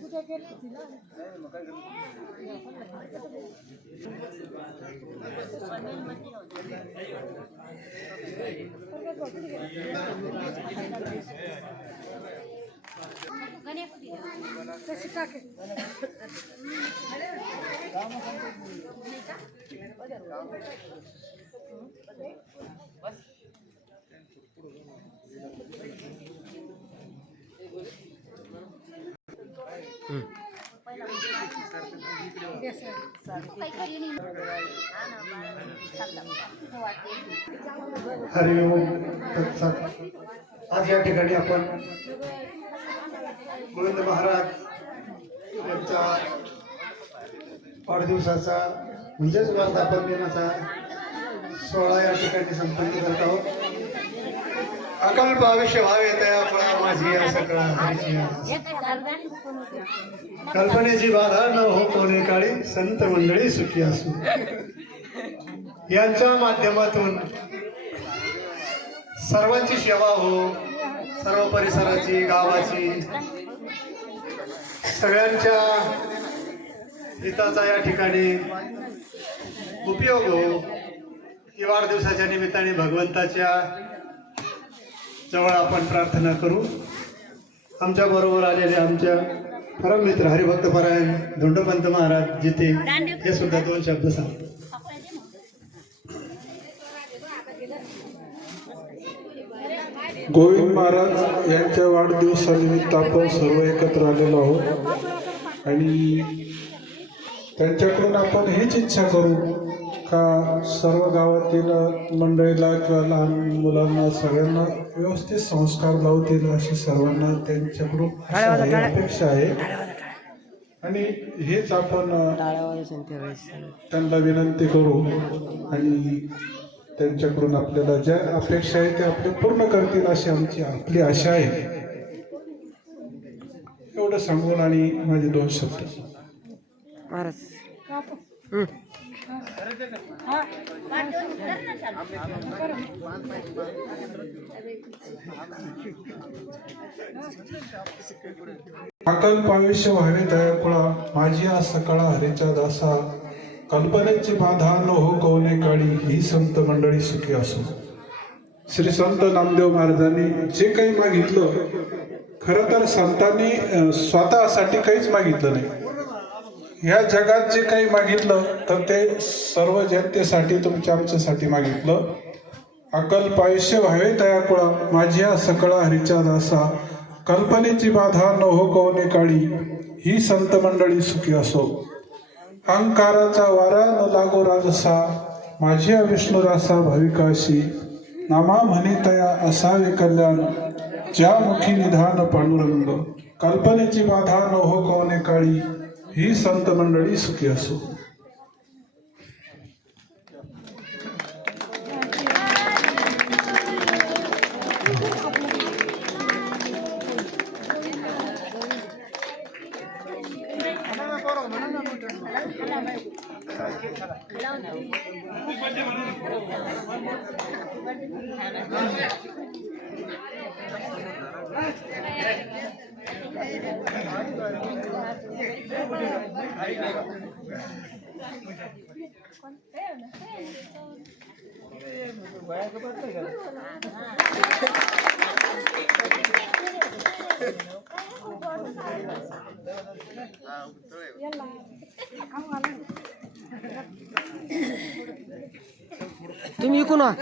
पूजा केली होती ना. कशी टाकेल हरि ओम तत्सत. आज या ठिकाणी आपण गोविंद महाराज यांचा वाढदिवसाचा म्हणजेच वर्धापन दिनाचा सोहळा या ठिकाणी संपन्न करत आहोत. अकल्प आयुष्य व्हावे तया फळा माझी असं कळा हरीची. कल्पनेची बाधा न हो कोणे काळी संत मंडळी सुखी असू. यांच्या माध्यमातून सर्वांची सेवा हो, सर्व परिसराची गावाची सगळ्यांच्या हिताचा या ठिकाणी उपयोग हो. ही वाढदिवसाच्या निमित्ताने भगवंताच्या जवळ आपण प्रार्थना करू. आमच्या बरोबर आलेले आमच्या परममित्र हरिभक्तपरायण धोंडोपंत महाराज जिथे हे सुद्धा दोन शब्द सांगतात. गोविंद महाराज यांच्या वाढदिवसानिमित्त आपण सर्व एकत्र आलेलो आहोत आणि त्यांच्याकडून आपण हीच इच्छा करू का सर्व गावातील मंडळीला किंवा लहान मुलांना सगळ्यांना व्यवस्थित संस्कार लावतील अशी सर्वांना त्यांच्याकडून अपेक्षा आहे. आणि हेच आपण त्यांना विनंती करू आणि त्यांच्याकडून आपल्याला ज्या अपेक्षा आहे त्या आपल्या पूर्ण करतील अशी आपली आशा आहे. एवढं सांगून आणि माझे दोन शब्द अकल्प आयुष्य व्हावे दयाकुळा माझी आ सकळा हरीच्या दासा. कल्पनेची बाधा न हो कवने काळी ही संत मंडळी सुखी असो. श्री संत नामदेव महाराजांनी जे काही मागितलं खरं तर संतांनी स्वतःसाठी काहीच मागितलं नाही. ह्या जगात जे काही मागितलं तर ते सर्व जनतेसाठी तुमच्या आमच्यासाठी मागितलं. अकल्प आयुष्य व्हावे दयाकुळा माझी आ सकळा हरीच्या दासा. कल्पनेची बाधा न हो कवने काळी ही संत मंडळी सुखी असो. अहंकाराचा वारा न लागो राजसा माझी विष्णुरासा भाविकाशी. नामा म्हणे तया असावे कल्याण ज्या मुखी निधान पांडुरंग. कल्पनेची बाधा न हो कवने काळी ही संत मंडळी सुखी असो. तुम्ही इकून वा.